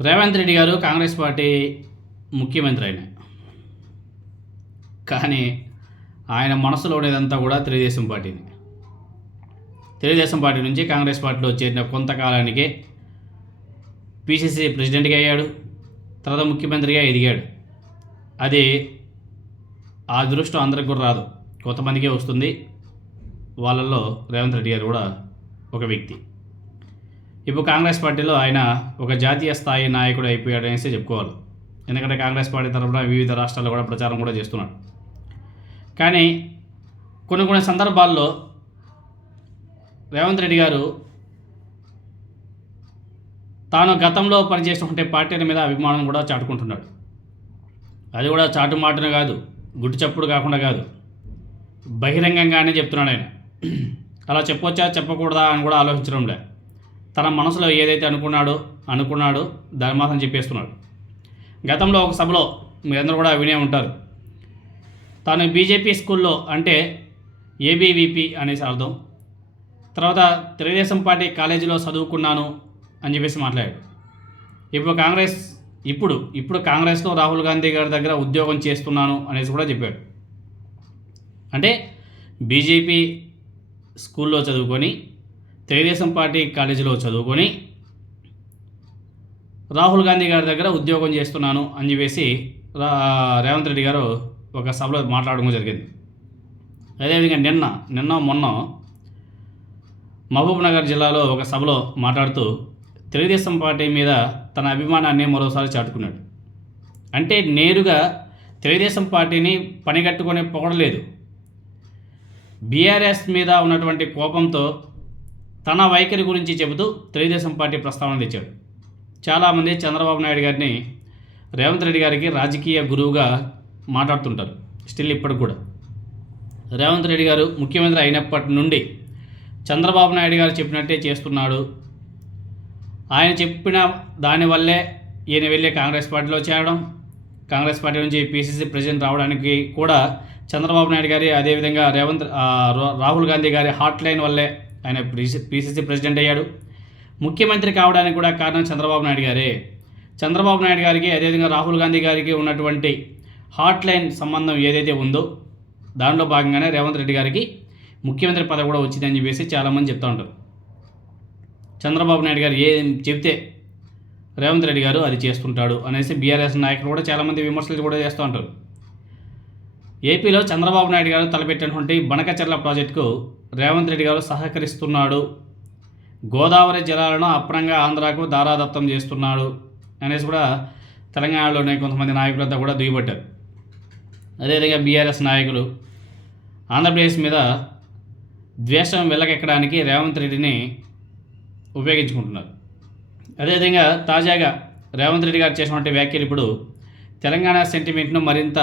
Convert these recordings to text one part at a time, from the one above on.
రేవంత్ రెడ్డి గారు కాంగ్రెస్ పార్టీ ముఖ్యమంత్రి ఆయన కానీ ఆయన మనసులో ఉండేదంతా కూడా తెలుగుదేశం పార్టీని. తెలుగుదేశం పార్టీ నుంచి కాంగ్రెస్ పార్టీలో చేరిన కొంతకాలానికే పిసిసి ప్రెసిడెంట్గా అయ్యాడు తర్వాత ముఖ్యమంత్రిగా ఎదిగాడు. అది ఆ దృష్టం అందరికి కూడా రాదు. కొంతమందికే వస్తుంది. వాళ్ళల్లో రేవంత్ రెడ్డి గారు కూడా ఒక వ్యక్తి. ఇప్పుడు కాంగ్రెస్ పార్టీలో ఆయన ఒక జాతీయ స్థాయి నాయకుడు అయిపోయాడు అనేసి చెప్పుకోవాలి. ఎందుకంటే కాంగ్రెస్ పార్టీ తరఫున వివిధ రాష్ట్రాల్లో కూడా ప్రచారం కూడా చేస్తున్నాడు. కానీ కొన్ని కొన్ని సందర్భాల్లో రేవంత్ రెడ్డి గారు తాను గతంలో పనిచేసినటువంటి పార్టీల మీద అభిమానం కూడా చాటుకుంటున్నాడు. అది కూడా చాటు మాటను కాదు గుడ్డు చప్పుడు కాకుండా కాదు. బహిరంగంగానే చెప్తున్నాడు ఆయన. అలా చెప్పొచ్చా? చెప్పకూడదా? అని కూడా ఆలోచించడం లేదు. తన మనసులో ఏదైతే అనుకున్నాడో అనుకున్నాడో ధర్మాసనం చెప్పేస్తున్నాడు. గతంలో ఒక సభలో మీరందరూ కూడా వినే ఉంటారు. తాను బీజేపీ స్కూల్లో అంటే ఏబీవీపీ అనేసి అర్థం. తర్వాత తెలుగుదేశం పార్టీ కాలేజీలో చదువుకున్నాను అని చెప్పేసి మాట్లాడాడు. ఇప్పుడు కాంగ్రెస్ ఇప్పుడు ఇప్పుడు కాంగ్రెస్లో రాహుల్ గాంధీ గారి దగ్గర ఉద్యోగం చేస్తున్నాను అనేసి కూడా చెప్పాడు. అంటే బీజేపీ స్కూల్లో చదువుకొని తెలుగుదేశం పార్టీ కాలేజీలో చదువుకొని రాహుల్ గాంధీ గారి దగ్గర ఉద్యోగం చేస్తున్నాను అని చెప్పేసి రా రేవంత్ రెడ్డి గారు ఒక సభలో మాట్లాడడం జరిగింది. అదేవిధంగా నిన్న నిన్న మొన్న మహబూబ్ నగర్ జిల్లాలో ఒక సభలో మాట్లాడుతూ తెలుగుదేశం పార్టీ మీద తన అభిమానాన్ని మరోసారి చాటుకున్నాడు. అంటే నేరుగా తెలుగుదేశం పార్టీని పనిగట్టుకునే పొగడలేదు. బీఆర్ఎస్ మీద ఉన్నటువంటి కోపంతో తన వైఖరి గురించి చెబుతూ తెలుగుదేశం పార్టీ ప్రస్తావన తెచ్చాడు. చాలామంది చంద్రబాబు నాయుడు గారిని రేవంత్ రెడ్డి గారికి రాజకీయ గురువుగా మాట్లాడుతుంటారు. స్టిల్ ఇప్పటికి కూడా. రేవంత్ రెడ్డి గారు ముఖ్యమంత్రి అయినప్పటి నుండి చంద్రబాబు నాయుడు గారు చెప్పినట్టే చేస్తున్నాడు. ఆయన చెప్పిన దానివల్లే ఈయన వెళ్ళి కాంగ్రెస్ పార్టీలో చేరడం కాంగ్రెస్ పార్టీ నుంచి పీసీసీ ప్రెసిడెంట్ రావడానికి కూడా చంద్రబాబు నాయుడు గారి అదేవిధంగా రేవంత్ రాహుల్ గాంధీ గారి హాట్ లైన్ వల్లే ఆయన పీసీసీ ప్రెసిడెంట్ అయ్యాడు. ముఖ్యమంత్రి కావడానికి కూడా కారణం చంద్రబాబు నాయుడు గారే. చంద్రబాబు నాయుడు గారికి అదేవిధంగా రాహుల్ గాంధీ గారికి ఉన్నటువంటి హాట్ లైన్ సంబంధం ఏదైతే ఉందో దానిలో భాగంగానే రేవంత్ రెడ్డి గారికి ముఖ్యమంత్రి పదవి కూడా వచ్చిందని చెప్పేసి చాలామంది చెప్తూ ఉంటారు. చంద్రబాబు నాయుడు గారు ఏం చెప్తే రేవంత్ రెడ్డి గారు అది చేస్తుంటాడు అనేసి బీఆర్ఎస్ నాయకులు కూడా చాలామంది విమర్శలు కూడా చేస్తూ ఉంటారు. ఏపీలో చంద్రబాబు నాయుడు గారు తలపెట్టినటువంటి బనకచెర్ల ప్రాజెక్టుకు రేవంత్ రెడ్డి గారు సహకరిస్తున్నాడు. గోదావరి జలాలను అప్రంగా ఆంధ్రాకు దారాదత్తం చేస్తున్నాడు అనేసి కూడా తెలంగాణలోనే కొంతమంది నాయకులంతా కూడా దిగుబట్టారు అదేవిధంగా బీఆర్ఎస్ నాయకులు ఆంధ్రప్రదేశ్ మీద ద్వేషం వెళ్ళకెక్కడానికి రేవంత్ రెడ్డిని ఉపయోగించుకుంటున్నారు. అదేవిధంగా తాజాగా రేవంత్ రెడ్డి గారు చేసినటువంటి వ్యాఖ్యలు ఇప్పుడు తెలంగాణ సెంటిమెంట్ను మరింత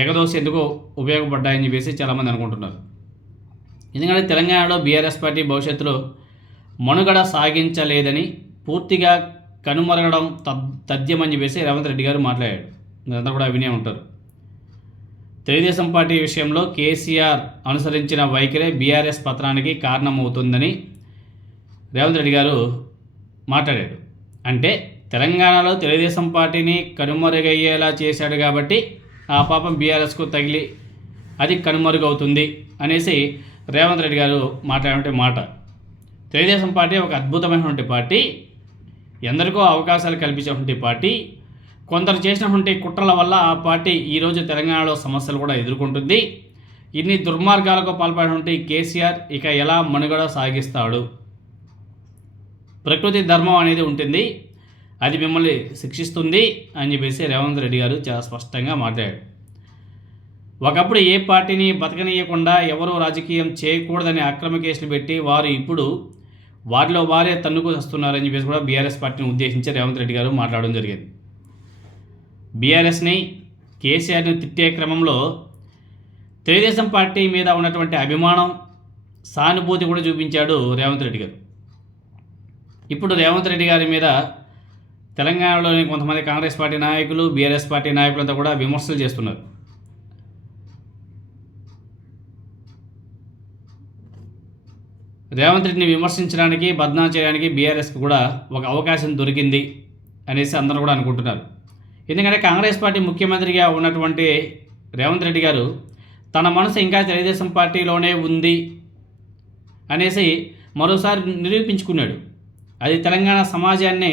ఎగదోసేందుకు ఉపయోగపడ్డాయని చెప్పేసి చాలామంది అనుకుంటున్నారు. ఎందుకంటే తెలంగాణలో బీఆర్ఎస్ పార్టీ భవిష్యత్తులో మనుగడ సాగించలేదని పూర్తిగా కనుమరగడం తద్ తథ్యమని చెప్పేసి రేవంత్ రెడ్డి గారు మాట్లాడాడు మీరంతా కూడా వినే ఉంటారు. తెలుగుదేశం పార్టీ విషయంలో కేసీఆర్ అనుసరించిన వైఖరే బీఆర్ఎస్ పత్రానికి కారణమవుతుందని రేవంత్ రెడ్డి గారు మాట్లాడాడు అంటే తెలంగాణలో తెలుగుదేశం పార్టీని కనుమరుగయ్యేలా చేశాడు కాబట్టి ఆ పాపం బీఆర్ఎస్కు తగిలి అది కనుమరుగవుతుంది అనేసి రేవంత్ రెడ్డి గారు మాట్లాడే మాట. తెలుగుదేశం పార్టీ ఒక అద్భుతమైనటువంటి పార్టీ ఎందరికో అవకాశాలు కల్పించినటువంటి పార్టీ కొందరు చేసినటువంటి కుట్రల వల్ల ఆ పార్టీ ఈరోజు తెలంగాణలో సమస్యలు కూడా ఎదుర్కొంటుంది. ఇన్ని దుర్మార్గాలకు పాల్పడినటువంటి కేసీఆర్ ఇక ఎలా మనుగడ సాగిస్తాడు? ప్రకృతి ధర్మం అనేది ఉంటుంది. అది మిమ్మల్ని శిక్షిస్తుంది అని చెప్పేసి రేవంత్ రెడ్డి గారు చాలా స్పష్టంగా మాట్లాడారు. ఒకప్పుడు ఏ పార్టీని బతకనీయకుండా ఎవరూ రాజకీయం చేయకూడదని అక్రమ కేసులు పెట్టి వారు ఇప్పుడు వారిలో వారే తన్నుకు వస్తున్నారని చెప్పేసి కూడా బీఆర్ఎస్ పార్టీని ఉద్దేశించి రేవంత్ రెడ్డి గారు మాట్లాడడం జరిగింది. బీఆర్ఎస్ని కేసీఆర్ని తిట్టే క్రమంలో తెలుగుదేశం పార్టీ మీద ఉన్నటువంటి అభిమానం సానుభూతి కూడా చూపించాడు రేవంత్ రెడ్డి గారు. ఇప్పుడు రేవంత్ రెడ్డి గారి మీద తెలంగాణలోని కొంతమంది కాంగ్రెస్ పార్టీ నాయకులు బీఆర్ఎస్ పార్టీ నాయకులంతా కూడా విమర్శలు చేస్తున్నారు. రేవంత్ రెడ్డిని విమర్శించడానికి బద్నాం చేయడానికి బీఆర్ఎస్కి కూడా ఒక అవకాశం దొరికింది అనేసి అందరూ కూడా అనుకుంటున్నారు. ఎందుకంటే కాంగ్రెస్ పార్టీ ముఖ్యమంత్రిగా ఉన్నటువంటి రేవంత్ రెడ్డి గారు తన మనసు ఇంకా తెలుగుదేశం పార్టీలోనే ఉంది అనేసి మరోసారి నిరూపించుకున్నాడు. అది తెలంగాణ సమాజాన్ని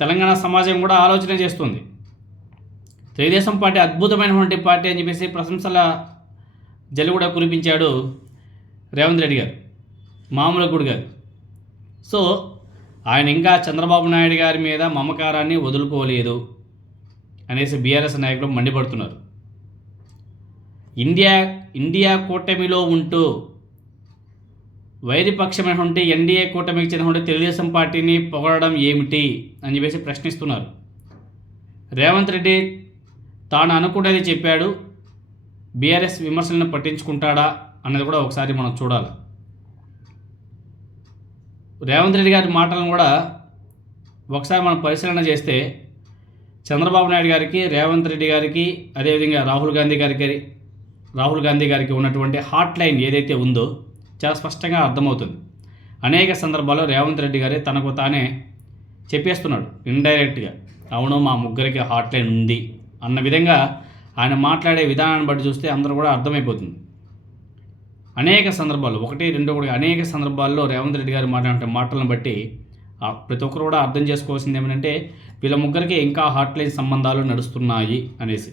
తెలంగాణ సమాజం కూడా ఆలోచన చేస్తుంది. తెలుగుదేశం పార్టీ అద్భుతమైనటువంటి పార్టీ అని చెప్పేసి ప్రశంసల జల్లి కూడా కురిపించాడు రేవంత్ రెడ్డి గారు మామూలు గుడి గారు. సో ఆయన ఇంకా చంద్రబాబు నాయుడు గారి మీద మమకారాన్ని వదులుకోలేదు అనేసి బీఆర్ఎస్ నాయకులు మండిపడుతున్నారు. ఇండియా ఇండియా కూటమిలో ఉంటూ వైరిపక్షమైనటువంటి ఎన్డీఏ కూటమికి చెందినటువంటి తెలుగుదేశం పార్టీని పొగడడం ఏమిటి అని చెప్పేసి ప్రశ్నిస్తున్నారు. రేవంత్ రెడ్డి తాను అనుకున్నది చెప్పాడు బీఆర్ఎస్ విమర్శలను పట్టించుకుంటాడా అన్నది కూడా ఒకసారి మనం చూడాలి. రేవంత్ రెడ్డి గారి మాటలను కూడా ఒకసారి మనం పరిశీలన చేస్తే చంద్రబాబు నాయుడు గారికి రేవంత్ రెడ్డి గారికి అదేవిధంగా రాహుల్ గాంధీ గారికి రాహుల్ గాంధీ గారికి ఉన్నటువంటి హాట్ లైన్ ఏదైతే ఉందో చాలా స్పష్టంగా అర్థమవుతుంది. అనేక సందర్భాల్లో రేవంత్ రెడ్డి గారే తనకు తానే చెప్పేస్తున్నాడు ఇండైరెక్ట్గా. అవును మా ముగ్గురికి హాట్ లైన్ ఉంది అన్న విధంగా ఆయన మాట్లాడే విధానాన్ని బట్టి చూస్తే అందరూ కూడా అర్థమైపోతుంది. అనేక సందర్భాల్లో ఒకటి రెండు కూడా అనేక సందర్భాల్లో రేవంత్ రెడ్డి గారు మాట్లాడే మాటలను బట్టి ప్రతి ఒక్కరు కూడా అర్థం చేసుకోవాల్సింది ఏమంటే వీళ్ళ ముగ్గురికి ఇంకా హాట్ లైన్ సంబంధాలు నడుస్తున్నాయి అనేసి.